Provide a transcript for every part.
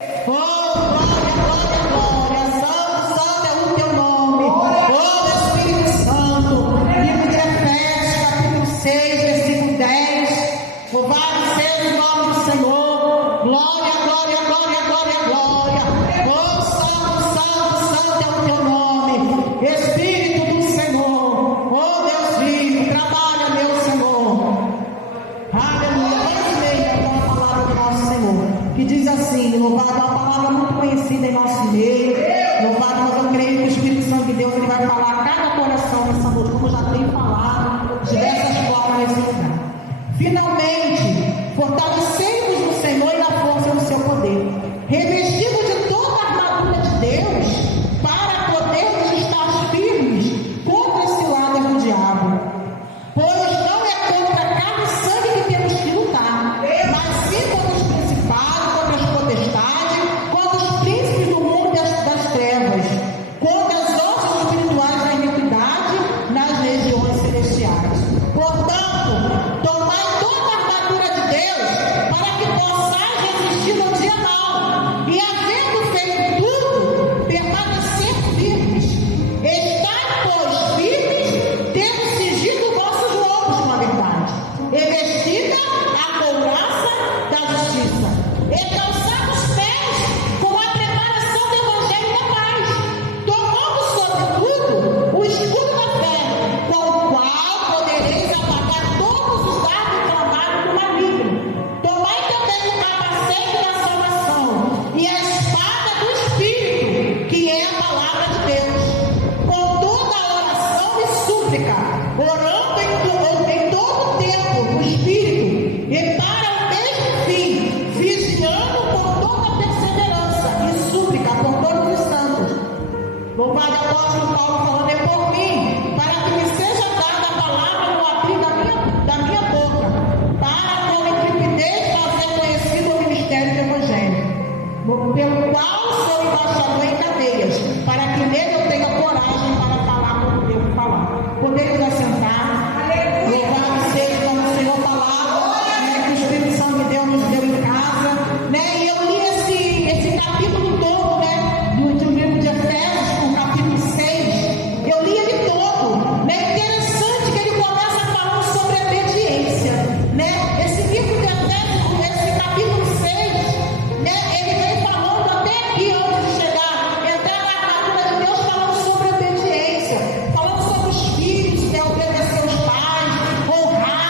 Oh, glória, glória, glória. Santo, santo é o teu nome. Oh, Espírito Santo. Livro de Efésios, capítulo 6, versículo 10. Louvado seja o nome do Senhor. Glória, glória, glória, glória, glória. Oh, santo, santo, santo é o teu nome. Espírito do Senhor. Oh, Deus vivo, trabalha, meu Senhor. Aleluia. Vamos ler então a palavra do nosso Senhor, que diz assim: louvado, uma palavra muito conhecida em nosso meio. Louvado, mas eu creio que o Espírito Santo de Deus ele vai falar a cada coração nessa noite, como já tem falado de diversas formas nesse lugar. Finalmente, fortalecei-vos no Senhor e na força do seu poder, revestidos de toda a armadura de Deus, para podermos estar firmes contra esse lado do diabo. Pois não é contra carne e sangue que temos que lutar, mas sim contra os principados, contra as potestades, contra os príncipes do mundo das trevas, contra as hostes espirituais da iniquidade nas regiões celestiais. Portanto, tomai toda a armadura de Deus, para que possais resistir no dia mau, e havendo feito tudo, permanecer firmes. Estai, pois, firmes, tendo cingido o vossos lombos com a verdade, e vestida a couraça da justiça, e calçado os pés com a preparação do evangelho da paz, tomando sobretudo o escudo da fé, com o qual podereis apagar todos os dardos inflamados do maligno. Tomai também o capacete da salvação e a espada do Espírito, que é a palavra de Deus, com toda a oração e súplica, orando em todo o tempo no Espírito, e para o mesmo fim, vigiando com toda perseverança e súplica por todos os santos. Louvado apóstolo Paulo falando: é por mim, para que me seja dada a palavra no abrir da minha boca, para com intrepidez fazer conhecido o ministério do Evangelho, pelo qual sou embaixador em cadeias, para que nele eu tenha coragem para falar como devo falar. Podemos assentar. Louvado seja o Senhor palavra, que o Espírito Santo de Deus nos deu em casa, e eu li esse capítulo todo, do livro de Efésios, o capítulo 6, eu li ele todo, interessante que ele começa falando sobre obediência, esse livro de Efésios, esse capítulo 6, ele vem falando até aqui, antes de chegar, entrar na armadura de Deus, falando sobre obediência, falando sobre os filhos, obedecer os pais, honrar,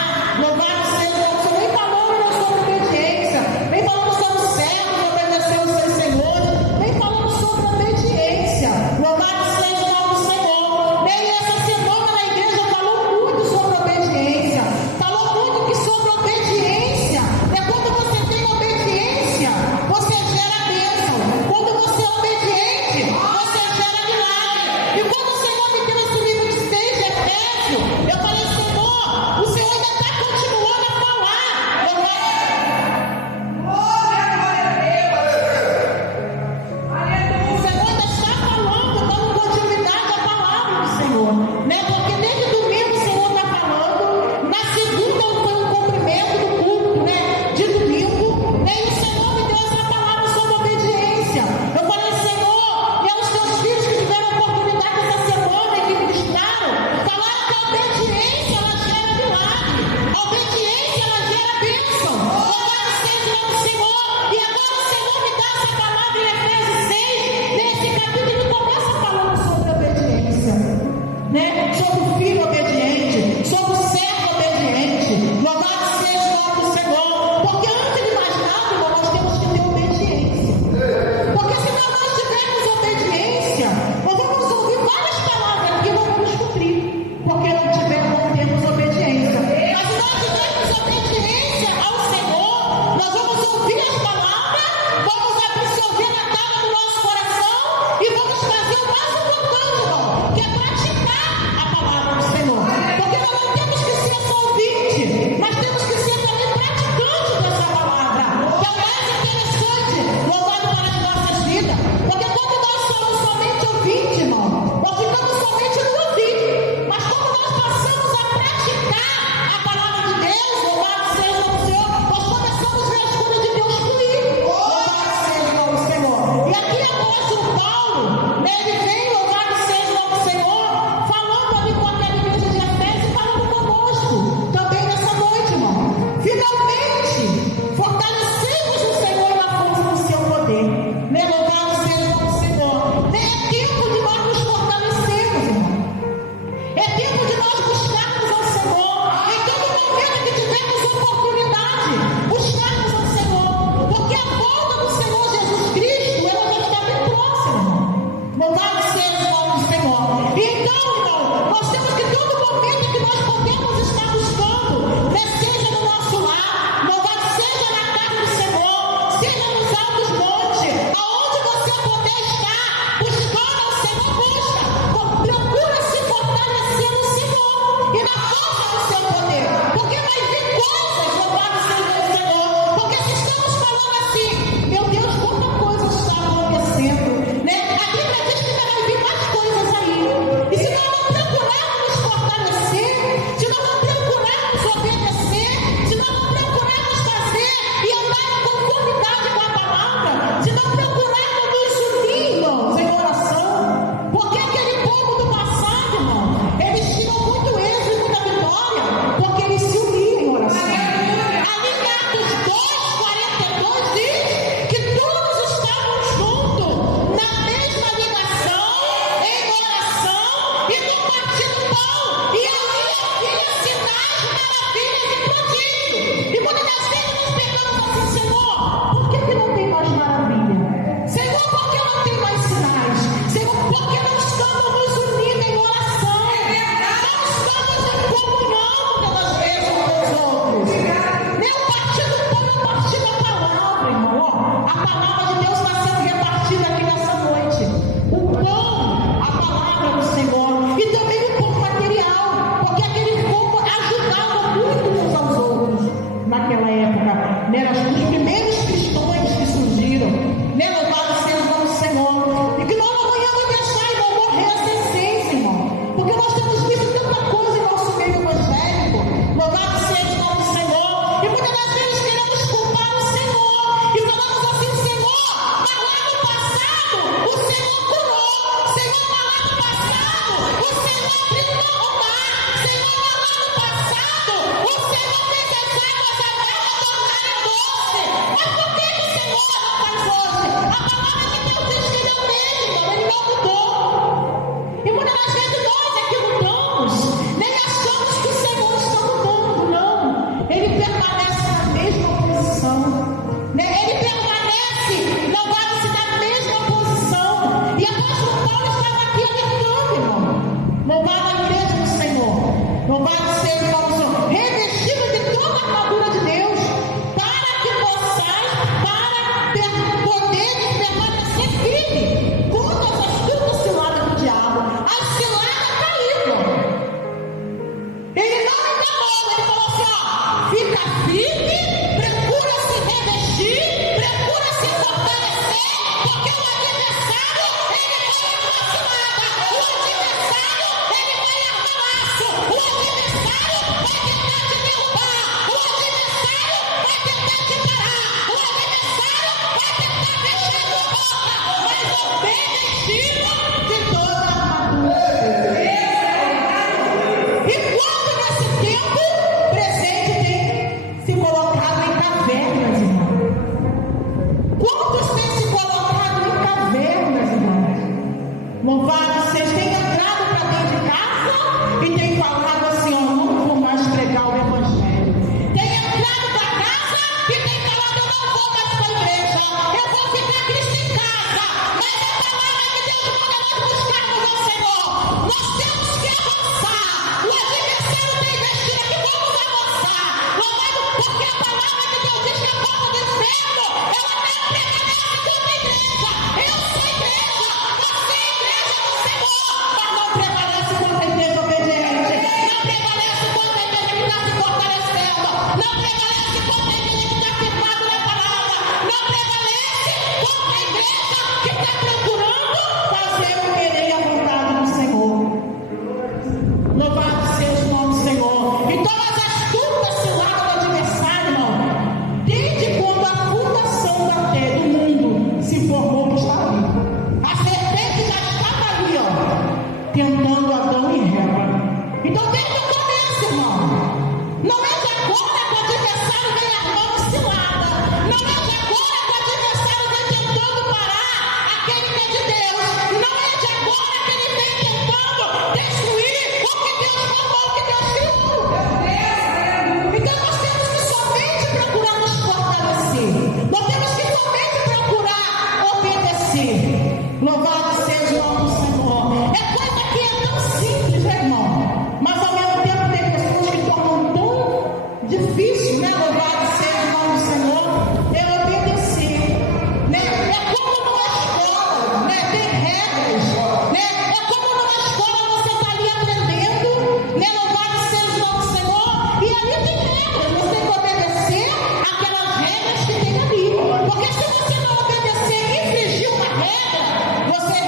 sendo repartida aqui nessa noite. O pão, a palavra do Senhor, e também o pão material, porque aquele povo ajudava muito uns aos outros naquela época. Né? Os primeiros cristãos que surgiram, né? Louvado seja o nome do Senhor. E que nós não venhamos deixar, irmão, morrer essa essência, irmão, porque nós temos visto tanta coisa em nosso meio evangélico. Louvado seja o nome do Senhor. E muitas das vezes queremos culpar o Senhor e falamos assim: Senhor, mas lá no passado o Senhor curou, Senhor, mas lá no passado o Senhor abriu o mar, Senhor, mas lá no passado o Senhor fez as águas amargas tornarem doce. Mas por que o Senhor não faz hoje? A palavra de Deus diz que ele é o mesmo, ele não mudou. E muitas das vezes nós é que mudamos, nem achamos que o Senhor está mudando, não. Ele permanece na mesma posição, né? Ele permanece, não vai-se na mesma posição. E apóstolo Paulo estava aqui alertando, irmão. Louvado a igreja do Senhor, louvado seja o nome do Senhor, revestido de toda a armadura de Deus, para que possais, para ter poder de permanecer firme contra as astutas ciladas do diabo. As ciladas caíram. Ele não enganou, ele falou assim: ó, fica firme, procura se revestir, procura se fortalecer, porque o adversário, ele vai armar cilada, o adversário, ele vai armar laço, o adversário vai tentar te derrubar, o adversário vai tentar te parar, o adversário vai tentar fechar a tua porta, mas você vestido de toda a armadura. E quando nesse tempo presente tem se colocado em cavernas, irmão? Quantos têm se colocado em cavernas, irmão? Louvado seja, tem entrado para dentro de casa e tem falado assim: ó, não vou mais pregar o evangelho. Tem entrado para casa e tem falado: eu não vou mais para a igreja, eu vou ficar Cristo em casa. Mas a palavra de Deus manda nós buscarmos ao Senhor. Nós temos que avançar. O adversário tem investido aqui, vamos avançar. Louvado, porque a palavra de Deus diz que a porta do inferno, ela não prevalece contra a igreja. Eu sou a igreja, você é a igreja do Senhor, mas não prevalece contra a igreja obediente. Não prevalece contra a igreja que está se fortalecendo. Não prevalece contra a igreja que está firmado na palavra. Não prevalece contra a igreja que está procurando fazer o querer e a vontade do Senhor. Louvado seja o nome do Senhor. Então as astutas ciladas do adversário, irmão, desde quando a fundação do mundo se formou, que está ali. A serpente já estava ali, ó, tentando Adão e Eva. Então desde o começo, irmão, não é de agora que o adversário vem armando cilada. Não é de agora que o adversário vem tentando parar aquele que é de Deus. Não é de agora que ele vem tentando destruir o que Deus formou, o que Deus criou. Então nós temos que somente procurar nos fortalecer. Nós temos que somente procurar obedecer. Louvado seja o nome do Senhor. É coisa que é tão simples, né, irmão? Mas ao mesmo tempo tem pessoas que tornam tão difícil, né? Louvado seja o nome do Senhor. É obedecer, né? É como numa escola, né? Tem regras, né? É como numa escola você está ali aprendendo, né? Louvado seja o nome do Senhor. E ali tem regras, você tem que obedecer aquelas regras que tem ali. Porque se você não obedecer e infringir uma regra, você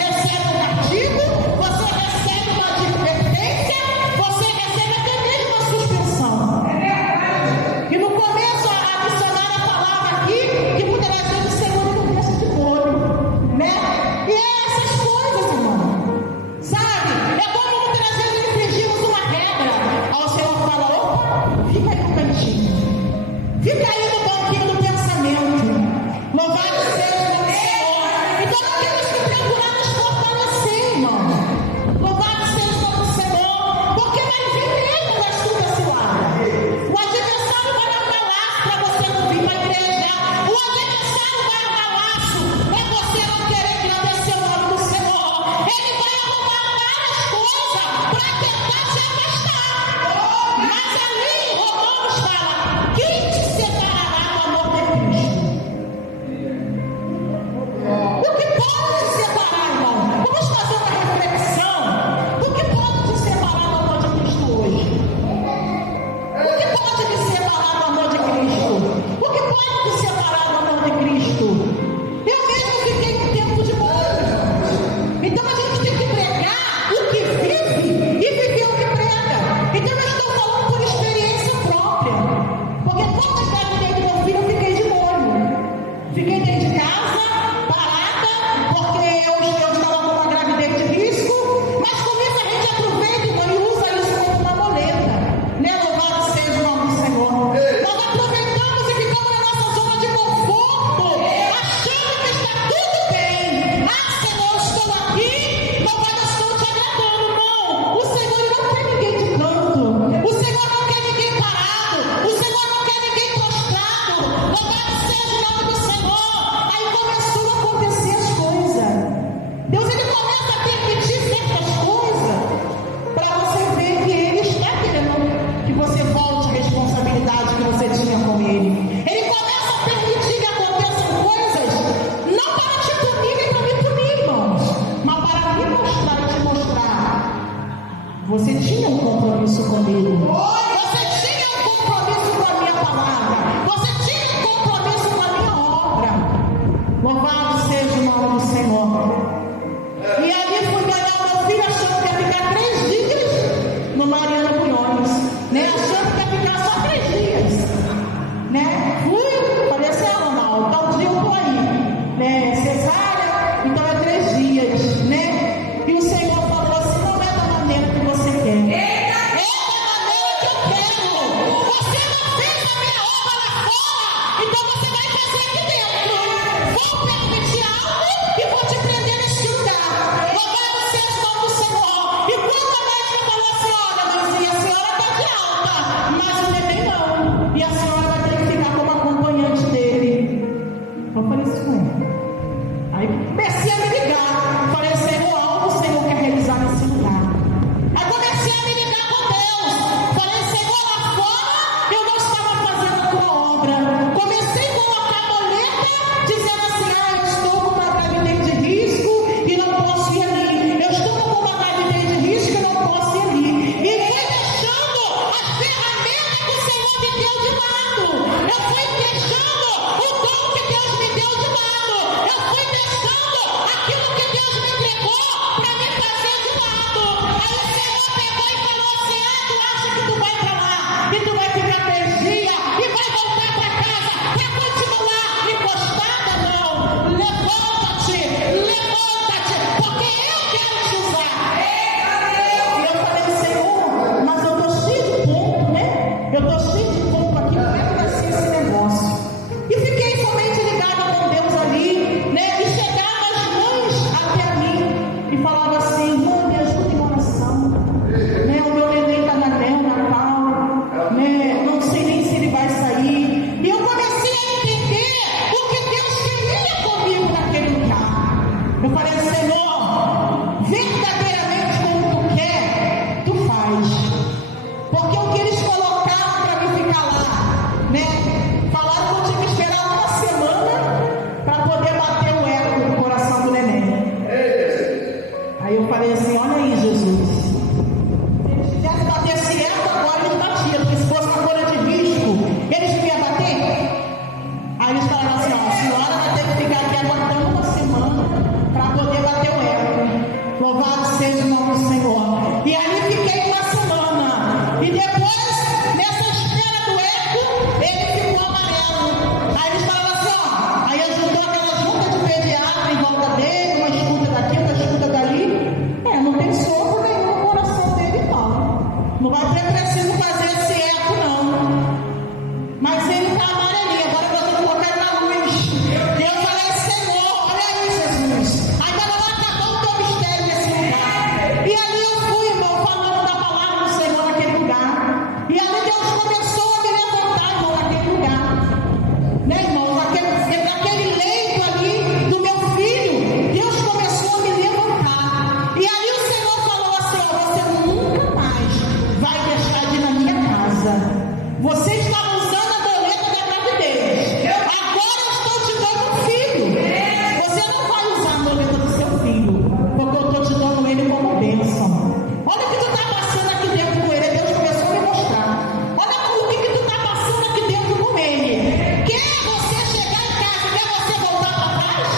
seja o nome do Senhor. E ali fui ganhar meu filho achando que ia ficar 3 dias no Mariana Bulhões, né? Achando que ia ficar só 3 dias, né? Fui, falei assim, normal, tal dia eu tô aí, né? Cesárea, então é 3 dias, né? E o Senhor falou assim, não é da maneira que você quer. É da maneira que eu quero. Você não fez a minha obra lá fora, então você vai fazer aqui dentro. Vou permitir algo e vou te prender neste lugar. Louvado seja o nome do Senhor. E quando a médica falou assim, olha, mãezinha, a senhora está de alta, mas o neném não. E a senhora vai ter que ficar como acompanhante dele. Eu falei assim, aí comecei a me ligar. Falei, Senhor, algo o Senhor quer realizar nesse lugar. Aí comecei a me ligar com Deus. Falei, Senhor, lá fora eu não estava fazendo a tua obra. Comecei a colocar boleta, dizendo assim, eu estou com uma gravidez de risco e não posso ir ali. Eu estou com uma gravidez de risco e não posso ir ali. E fui deixando as ferramentas que o Senhor me deu de lado. Eu fui deixando o dom que Deus me deu de lado. Eu fui deixando aquilo que Deus me entregou para me fazer de lado. Aí o Senhor pegou e falou assim, tu acha que tu vai para lá e tu vai ficar 3 dias e vai voltar para casa para continuar encostada? Não. Levanta-te, porque eu quero te usar. E eu falei, Senhor, mas eu estou cheio de ponto, né? Eu estou cheio de ponto aqui, como é que vai ser esse negócio? E fiquei somente ligada com Deus ali, né? E chegavam as mães até mim e falavam assim, irmã, me ajuda em oração, né? O meu neném está na neonatal, né? Não sei nem se ele vai sair. E eu comecei a entender o que Deus queria comigo naquele lugar. Eu falei, Senhor, verdadeiramente como tu quer, tu faz. Porque o que eles colocaram para mim ficar lá, né? Falaram que eu tinha que esperar uma semana para poder bater o eco no coração do neném. Aí eu falei assim, olha aí, Jesus. Se eles quisessem bater esse eco, agora eles batiam. Porque se fosse uma coisa de risco, eles não iam bater. Aí eles falaram assim, a senhora vai ter que ficar aqui aguardando uma semana para poder bater o eco. Louvado seja o nome do Senhor. E ali fiquei uma semana. E depois, nessa espera do eco, ele ficou amarelo. Aí eles falavam assim, aí ajudou aquela junta de pediatra em volta dele, uma escuta daqui, outra escuta dali. Não tem sopro nenhum no coração dele, não. Não vai ter preciso fazer esse eco, não. Mas ele está amarelinho, agora eu estou colocando na luz. E eu falei, Senhor, olha aí, Jesus. Ainda não acabou o teu mistério nesse lugar. E ali eu fui, irmão, falando da palavra do Senhor naquele lugar. E ali Deus começou a me levantar, irmão, naquele lugar. Né, irmão? Naquele leito ali do meu filho, Deus começou a me levantar. E ali o Senhor falou assim, você nunca mais vai deixar de ir na minha casa. Você estava usando a boleta da gravidez. Agora eu estou te dando um filho. Você não vai usar a boleta do seu filho, porque eu estou te dando ele como bênção. Olha o que tu está passando aqui dentro com ele. Deus começou a me mostrar. Olha o que tu está passando aqui dentro com ele. Quer você chegar em casa, quer você voltar para trás?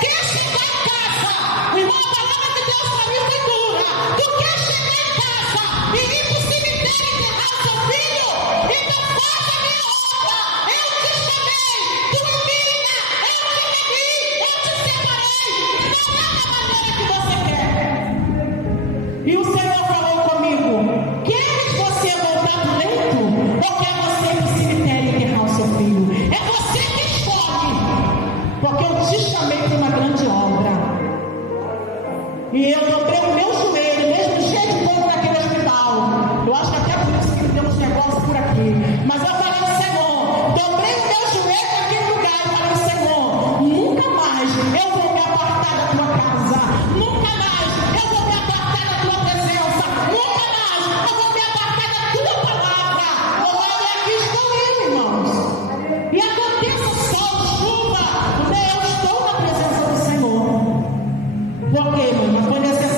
Quer chegar em casa? Irmão, a palavra de Deus para mim foi dura. Tu quer chegar em casa e ir para o cemitério enterrar o seu filho? Então faz a minha obra. Eu te chamei. Tu menina, eu te redi, eu te separei. Não é da maneira que você quer. E o Senhor falou comigo, queres você voltar para o leito? Ou quer você ir para o cemitério enterrar o seu filho? É você que escolhe. Porque eu te chamei para uma grande obra. E eu dobrei o meu joelho, mesmo cheio de dor naquele hospital. Eu acho que até por isso que me deu uns negócios por aqui. Mas eu falei, Senhor, dobrei o meu joelho naquele lugar. Eu falei, Senhor, nunca mais eu vou me apartar da tua casa. Nunca mais eu vou me apartar da tua presença. Nunca mais eu vou me apartar da tua palavra. Olha, aqui estou eu, irmãos. E aconteça sol, chuva, eu estou na presença do Senhor. Por quê, irmão? Foi necessário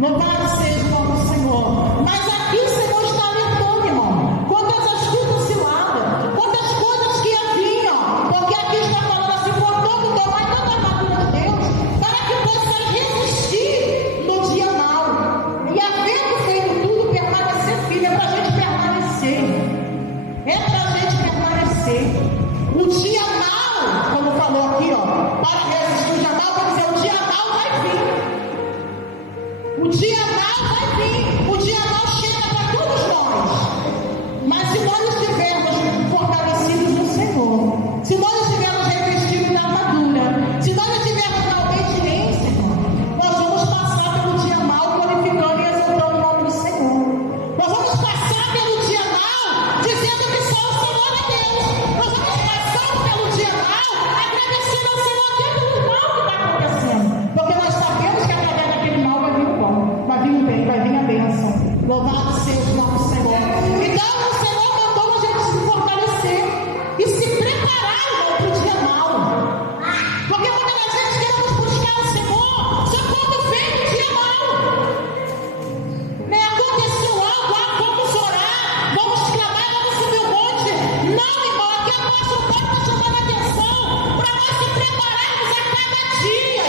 Louvado seja o nome do Senhor. Mas aqui o Senhor está alertando, irmão. Quantas astutas ciladas, quantas coisas que haviam, porque aqui está falando assim, portanto, tomai toda a armadura de Deus, para que possais resistir no dia mau. E havendo feito tudo, permanecer firme. É para a gente permanecer. É para a gente permanecer. O dia mau, como falou aqui, ó, para resistir o dia mau, quer dizer, o dia mau vai vir. O dia mau vai vir. O dia mau chega para todos nós. Mas se nós estivermos fortalecidos no Senhor, se nós estivermos revestidos da armadura, se nós estivermos na obediência, nós vamos passar pelo dia mau glorificando e exaltando o nome do Senhor. Nós vamos passar pelo dia mau dizendo que só o Senhor é Deus. Nós vamos passar pelo dia mau agradecendo ao Senhor até pelo mal que está acontecendo. Porque nós sabemos que através daquele mal vai vir o bom, vai vir o bem, vai vir a bênção. Louvado seja o nome do Senhor. Então o Senhor mandou a gente se fortalecer e se preparar para o dia mau. Porque muitas das vezes queremos buscar o Senhor só quando vem o dia mau. Né? Aconteceu algo, vamos orar, vamos clamar, vamos subir o monte. Não, irmão, aqui a nossa porta está chamando a atenção para nós se prepararmos a cada dia.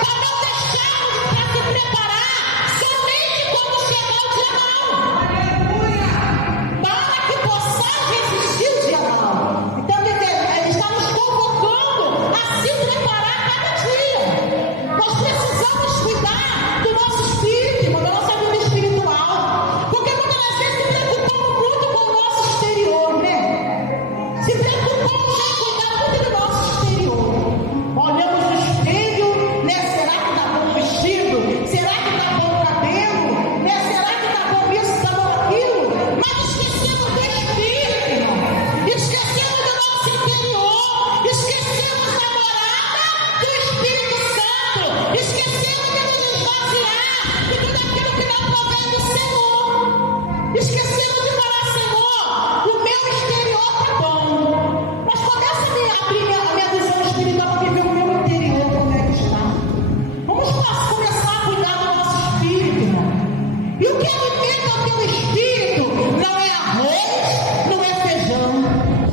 Para não deixarmos para se preparar somente quando chegar o dia mau. Para que possamos resistir o dia mau. Então, ele está nos convocando a se preparar a cada dia. Nós precisamos cuidar do nosso espírito, da nossa vida espiritual. Porque muitas das vezes se preocupamos muito com o nosso exterior, né? Se preocupamos em cuidar muito do nosso exterior. Olhamos no espelho, né? Será que está bom o vestido? Será que está bom o cabelo? Né? Será que está bom isso, está bom aquilo? Mas esquecemos do espírito, irmão. Esquecemos do nosso interior. Esquecemos da morada do Espírito Santo. Esquecemos de nos esvaziar de tudo aquilo que não provém do Senhor. Esquecemos de falar, Senhor, o meu exterior está bom. Mas começa a abrir a minha visão espiritual para ver o meu interior como é que está. Vamos começar a cuidar do nosso espírito, irmão. E o que alimenta o teu espírito não é arroz, não é feijão.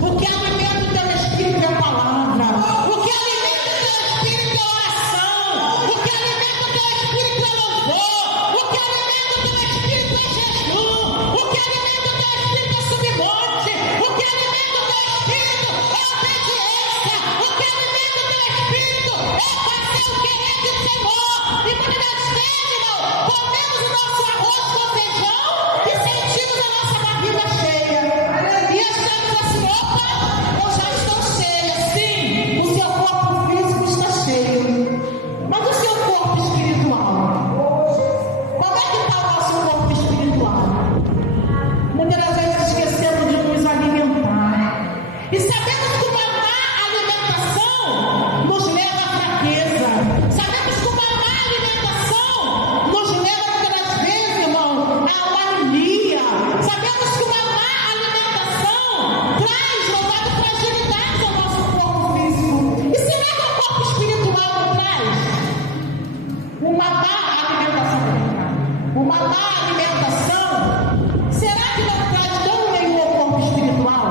O que alimenta o teu espírito é a palavra. O que alimenta o teu espírito é oração. O que alimenta o teu espírito é louvor. O que alimenta o teu espírito é jejum. O que alimenta o teu espírito é subir monte. O que alimenta o teu espírito é obediência. O que alimenta o teu espírito é fazer o querer do Senhor. E muitas das vezes, irmão, comemos o nosso arroz com feijão e sentimos a nossa barriga cheia. E achamos assim, opa, eu já estou cheia. Sim, o seu corpo físico está cheio. Mas o seu corpo espiritual? Como é que está o nosso corpo espiritual? Muitas das vezes esquecemos de nos alimentar. E sabemos que uma má alimentação nos leva à fraqueza. Sabemos que uma má alimentação nos leva, muitas das vezes, irmão, a uma anemia. Sabemos que uma má alimentação traz, louvado, fragilidade ao nosso corpo físico. E será que o corpo espiritual não traz? Uma má alimentação. Uma má alimentação, será que não traz dano nenhum ao corpo espiritual?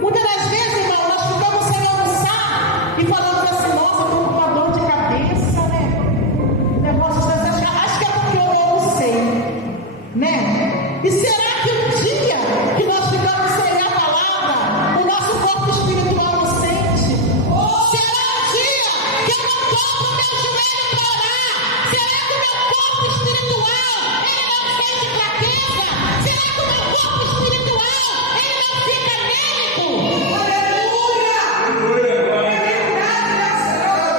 Muitas das vezes, irmão, nós ficamos sem almoçar e falamos assim, nossa, eu estou com uma dor de cabeça, né? Negócio dessas, acho que é porque eu não almocei, né? E será que um dia que nós ficamos sem a palavra, o nosso corpo espiritual não sente? Será um dia que eu não dobro o meu joelho para orar? Será que o meu corpo espiritual, ele não sente fraqueza? Será que o meu corpo espiritual, ele não fica anêmico?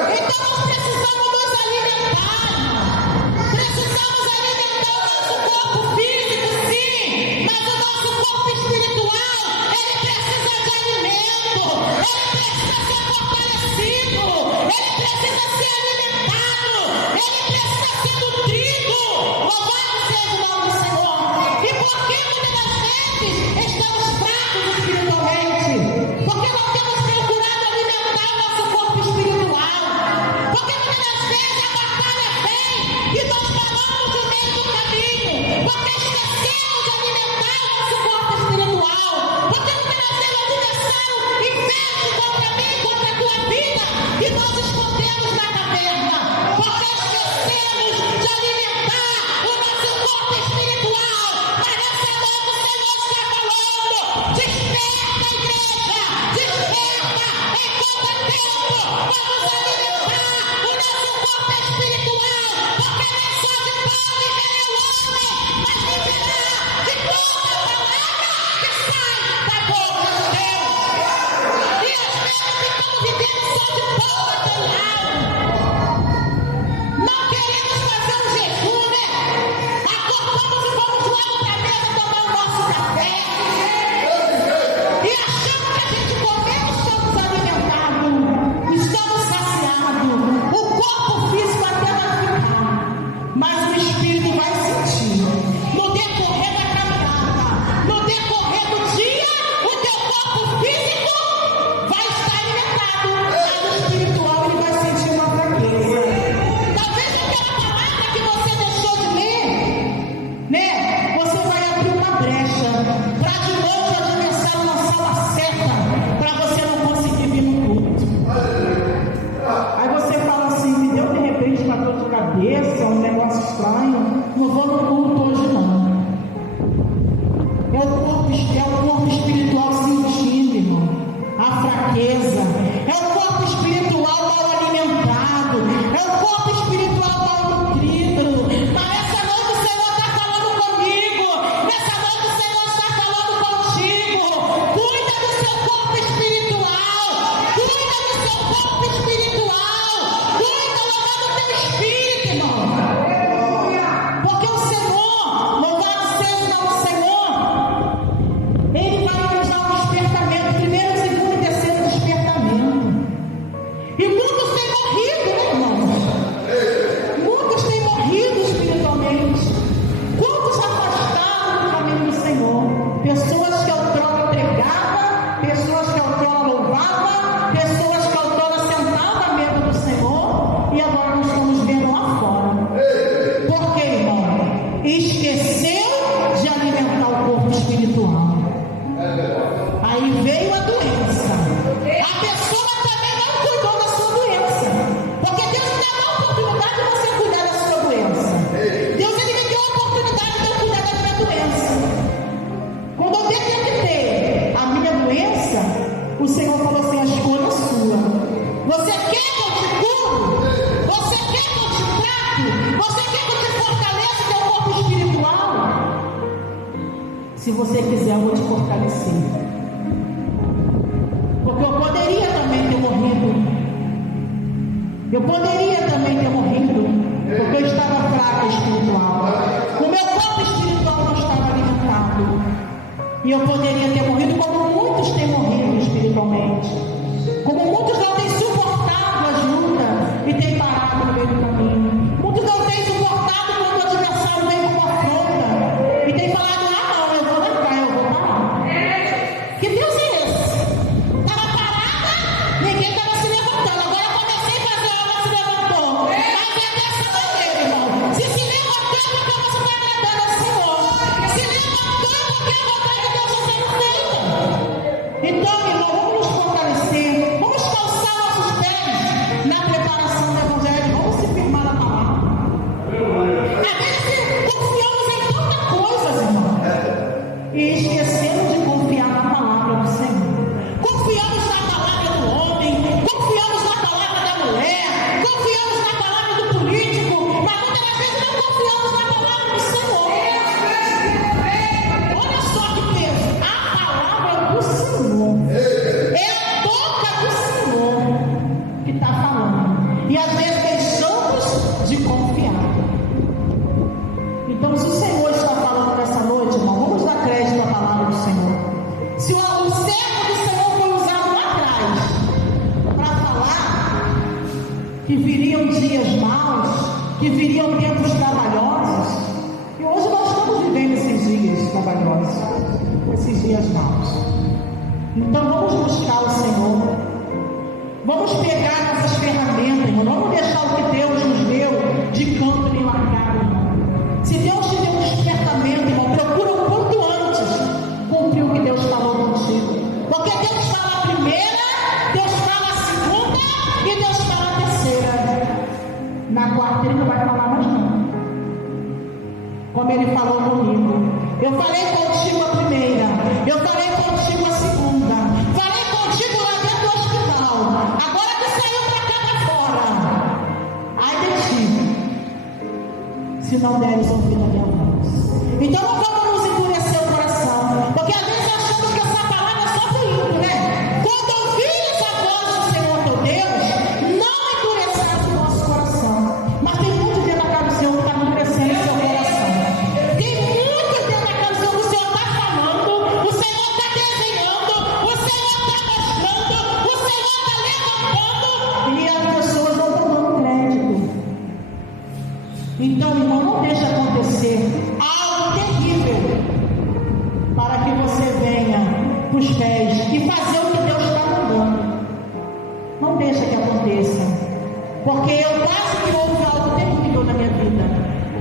Então nós precisamos nos alimentar. Precisamos alimentar o nosso corpo físico, sim, mas o nosso corpo espiritual, ele precisa de alimento, ele precisa ser fortalecido, ele precisa ser alimentado, ele precisa ser cabeça, um negócio estranho, não vou no culto hoje não. É o corpo espiritual sentindo, irmão, a fraqueza. É o corpo espiritual mal alimentado. É o corpo espiritual mal nutrido. Mas essa noite o Senhor está falando comigo. Essa noite o Senhor está falando contigo. Cuida do seu corpo espiritual. Cuida do seu corpo espiritual. Cuida do teu espírito, irmão. Porque o Senhor, louvado seja o Senhor, Ele vai nos dar um despertamento, primeiro, segundo e terceiro despertamento. E muitos têm morrido, né, irmãos? Muitos têm morrido espiritualmente. Quantos afastaram do caminho do Senhor? Pessoas que outrora pregavam, pessoas que outrora louvavam, pessoas que outrora sentavam à mesa do Senhor, e agora nós estamos vendo lá fora. Por quê, irmão? Esqueceu de alimentar o corpo espiritual. Aí veio a doença. A pessoa também não cuidou da sua doença. Porque Deus me deu a oportunidade de você cuidar da sua doença. Deus ele me deu a oportunidade de eu cuidar da minha doença. Quando eu detectei a minha doença, o Senhor falou assim: a escolha é sua. Você quer que eu te cure? Você quer que eu te trate? Você quer que eu te fortaleça o teu corpo espiritual? Se você quiser, eu vou te fortalecer. Porque eu poderia também ter morrido. Eu poderia também ter morrido. Porque eu estava fraca espiritual. O meu corpo espiritual não estava alimentado. E eu poderia ter morrido como muitos têm morrido espiritualmente. Como muitos não têm suportado as lutas e têm parado no meio do caminho. Muitos não têm suportado quando o adversário vem com uma afronta e têm falado: ah, não, eu vou levar, eu vou parar. Que Deus é esse? Estava parada, ninguém estava se levantando. Agora eu comecei a fazer, ela se levantou. Mas é dessa maneira, irmão. Se levantou é porque você está agradando ao Senhor. Se levantou é porque a vontade de Deus está sendo feita. Então, irmão, vamos nos fortalecer. Vamos calçar nossos pés na preparação do Evangelho. Vamos se firmar na palavra. Às vezes confiamos em tanta coisa, irmão, e esquecemos de confiar na palavra do Senhor. Confiamos na palavra do homem, confiamos na palavra da mulher, confiamos na palavra do político, mas muitas vezes não confiamos na palavra do Senhor. Olha só que peso, a palavra do Senhor. É a boca do Senhor que está falando. E às vezes deixamos de confiar. Então, se o Senhor está falando nessa noite, irmão, vamos dar crédito à palavra do Senhor. Se o servo do Senhor foi usado lá atrás para falar que viriam dias maus, que viriam tempos trabalhosos, e hoje nós estamos vivendo esses dias trabalhosos, esses dias maus. Então vamos buscar o Senhor. Vamos pegar nossas ferramentas, irmão. Não vamos deixar o que Deus nos deu de canto nem largado, irmão. Se Deus te deu um despertamento, irmão, procura o quanto antes cumprir o que Deus falou contigo. Porque Deus fala a primeira, Deus fala a segunda e Deus fala a terceira. Na quarta ele não vai falar mais não. Como ele falou comigo. Eu falei contigo a primeira, eu falei contigo a segunda, falei contigo lá dentro do hospital. Agora tu saiu pra cá pra fora. Ai de ti, se não deres ouvido a minha voz. Então não vamos nos endurecer o coração, porque às vezes achamos que essa palavra é só fluindo, né? Quando ouvires a voz do Senhor teu Deus, não endureças o nosso coração. Mas tem muito dentro da casa do Senhor que está endurecendo o seu coração. Tem muito dentro da casa do Senhor que o Senhor está falando, o Senhor está desenhando, o Senhor está mostrando, o Senhor está levantando, e as pessoas não estão dando crédito. Então, irmão, não deixe acontecer algo terrível para que você venha para os pés e fazer o que Deus está mandando. Não deixa que aconteça, porque eu quase que houve algo terrível na minha vida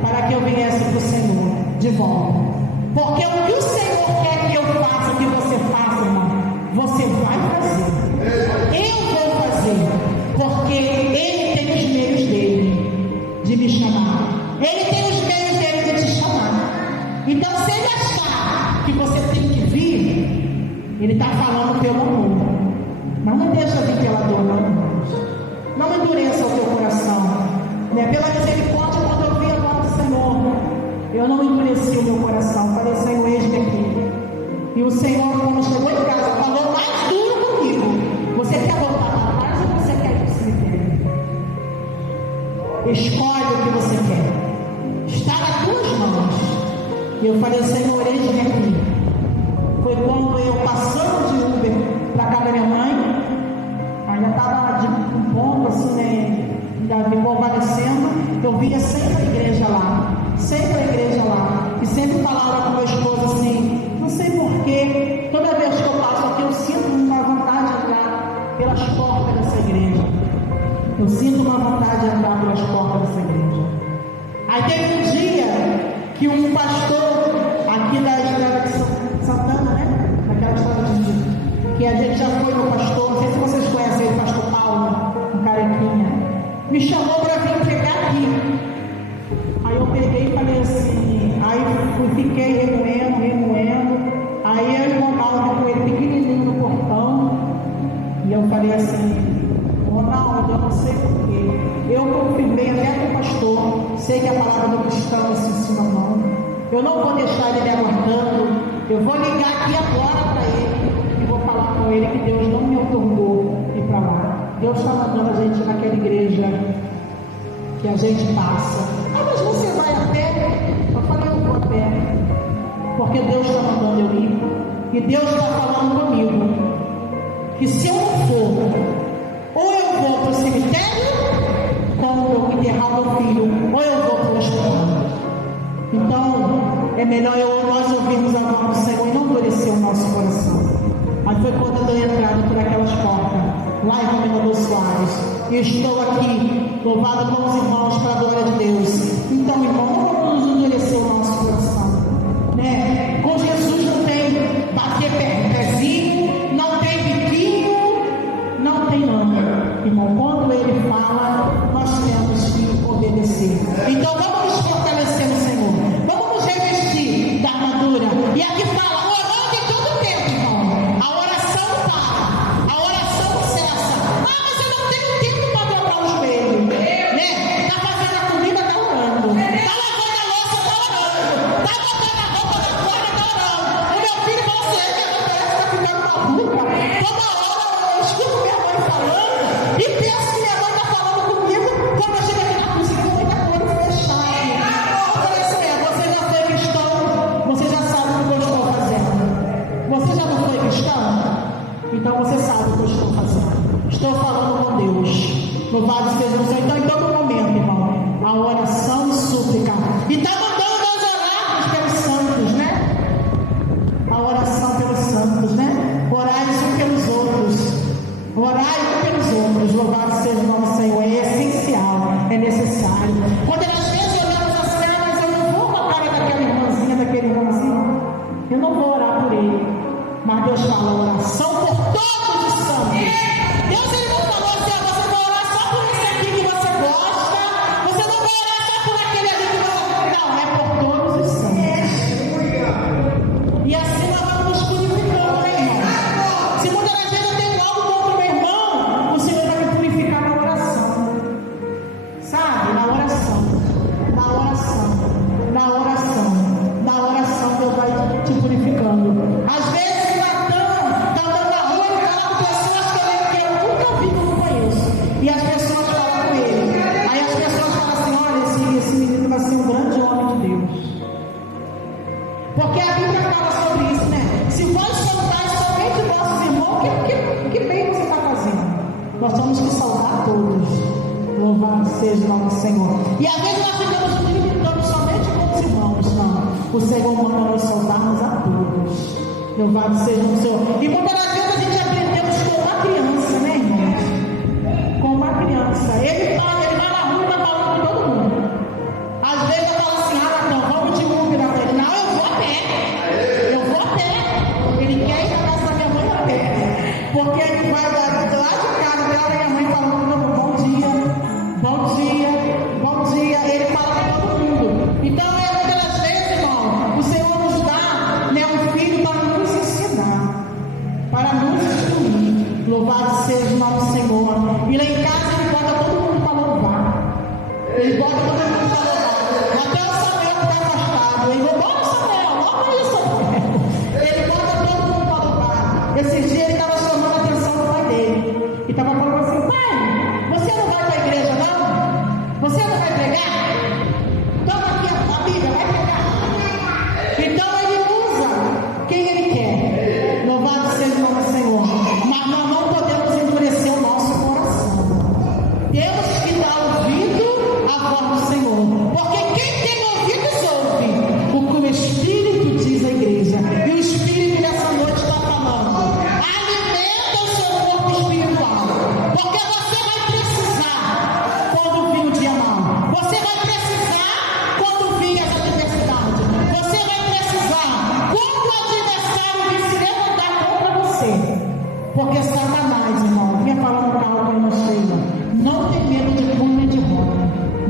para que eu viesse para o Senhor de volta. Porque o que o Senhor quer que eu faça, que você faça, irmão, você vai fazer. Eu vou fazer, porque Ele tem os meios dele de me chamar. eu não endureci o meu coração. Falei, Senhor, eis-me aqui. E o Senhor, quando chegou em casa, falou mais duro comigo. Você quer voltar para trás ou você quer ir para o cemitério? Escolhe o que você quer. Está nas tuas mãos. E eu falei, Senhor, eis-me aqui. Foi quando eu, passando de Uber para casa da minha mãe, ainda estava de um ponto assim, né, ainda me convalescendo, eu via sempre a igreja lá. Sempre a igreja lá. E sempre falava com meu esposo assim, não sei porquê, toda vez que eu passo aqui eu sinto uma vontade de entrar pelas portas dessa igreja. Eu sinto uma vontade de entrar pelas portas dessa igreja. Aí teve um dia que um pastor aqui da estrada de Santana, né? Naquela estrada de que a gente já foi no pastor, não sei se vocês conhecem o pastor Paulo, um carequinha, me chamou para vir pregar aqui. Aí eu peguei e falei assim, aí fiquei remoendo, aí eu Ronaldo com ele pequenininho no portão, e eu falei assim, Ronaldo, eu não sei porquê, eu confirmei até com o pastor, sei que a palavra do cristão se ensina não, eu não vou deixar ele me aguardando, eu vou ligar aqui agora para ele, e vou falar com ele que Deus não me otorgou ir para lá, Deus está mandando a gente naquela igreja que a gente passa. Ah, mas você vai a pé? Eu falei, eu vou a pé, porque Deus está mandando eu ir, e Deus está falando comigo, que se eu não for, ou eu vou para o cemitério, como eu enterrar meu filho, ou eu vou para o hospital. Então, é melhor nós ouvirmos a voz do Senhor e não endurecer o nosso coração. Aí foi quando eu dei entrada por aquelas portas, lá em Camilo Soares, e estou aqui, louvado com os irmãos para a glória de Deus. Então, irmão, não vamos endurecer o nosso coração, né? Com Jesus não tem bater pezinho, não tem biquinho, não tem nada, irmão. Quando ele fala, nós temos que obedecer. Então, vamos nos fortalecer no Senhor, vamos nos revestir da armadura. E aqui fala, orando em todo tempo, irmão. A oração para, a oração cessa. Ah, mas eu não tenho tempo para dobrar o joelho, né? Está fazendo a comida, está orando. Está lavando a louça, está orando. Está botando a roupa na cama, está orando. O meu filho falou assim, que não parece que está ficando maluca. Toda hora eu escuto minha mãe falando e penso que minha mãe está falando comigo. Quando eu chego aqui na cozinha, eu estou com o olho fechado. Eu falei assim, você já foi cristão, você já sabe o que eu estou fazendo. Você já não foi cristão? Então você sabe o que eu estou fazendo. Estou falando com Deus. Louvado seja o Senhor. Então, em todo momento, irmão, a oração e súplica. E está mandando nós orarmos pelos santos, né? A oração pelos santos, né? Orai uns pelos outros. Orai uns pelos outros. Louvado seja o nosso Senhor. É essencial, é necessário. Quando às vezes olhamos assim, mas eu não vou com a cara daquela irmãzinha, daquele irmãozinho, eu não vou orar por ele. Mas Deus fala oração por todos os santos. Deus ele não falou assim, você vai orar só por esse aqui que você gosta, você não vai orar só por aquele ali que você... Não, é por todos os santos. E assim nós vamos nos purificando, né, irmão? Se muitas das vezes eu tenho algo contra o meu irmão, o Senhor vai me purificar na oração. Sabe? Na oração. Na oração. Na oração. Na oração Deus vai te purificando. Às vezes e as pessoas falam com ele. Aí as pessoas falam assim, olha, esse menino vai ser um grande homem de Deus. Porque a Bíblia fala sobre isso, né? Se vós saudais somente vossos irmãos, que bem você está fazendo? Nós temos que saudar todos. Louvado seja o nome do Senhor. E às vezes nós ficamos nos limitando somente com os irmãos. Não. O Senhor manda nós saudarmos a todos. Louvado seja o Senhor. E muitas das vezes a gente aprendemos com uma criança, né, irmãos? Com uma criança, ele vai na rua e vai falando com todo mundo. Às vezes eu falo assim, não, vamos de Uber. Ele, não, eu vou a pé. Ele quer ir na casa da minha mãe a pé, porque ele vai lá de casa dela e minha mãe falando, bom dia, ele fala com todo mundo. Então muitas das vezes, irmão, o Senhor nos dá, né, um filho para nos ensinar, para nos instruir. Louvado seja o nosso Senhor. E lá em casa ele bota todo mundo para louvar.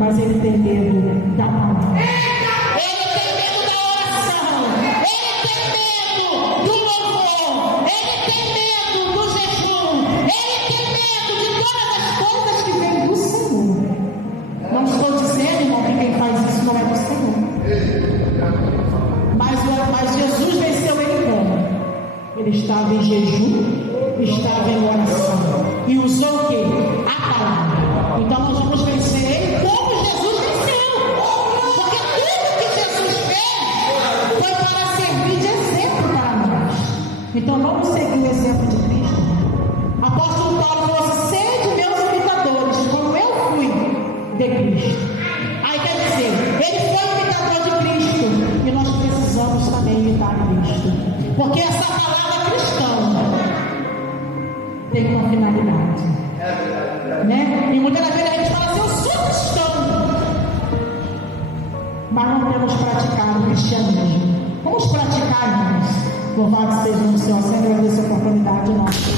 mas ele tem medo da palavra. Ele tem medo da oração. Ele tem medo do louvor. Ele tem medo do jejum. Ele tem medo de todas as coisas que vêm do Senhor. Não estou dizendo, irmão, que quem faz isso não é do Senhor. Mas Jesus venceu ele como? Ele estava em jejum, estava em oração. E usou o quê? A palavra. Então nós vamos vencer ele como Jesus venceu. Porque tudo que Jesus fez foi para servir de exemplo para nós. Então vamos seguir o exemplo de Cristo. Apóstolo Paulo falou assim: sede meus imitadores, como eu fui de Cristo. Aí quer dizer, ele foi imitador de Cristo e nós precisamos também imitar Cristo. Porque essa palavra cristã tem uma finalidade. Né? E muitas vezes a gente fala assim: eu sou cristão, mas não temos praticado o cristianismo. Vamos praticar, irmãos. Louvado seja o Senhor. Sempre agradeço a oportunidade nossa.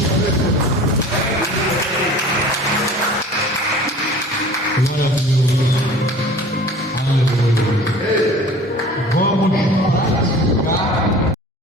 Glória a Deus.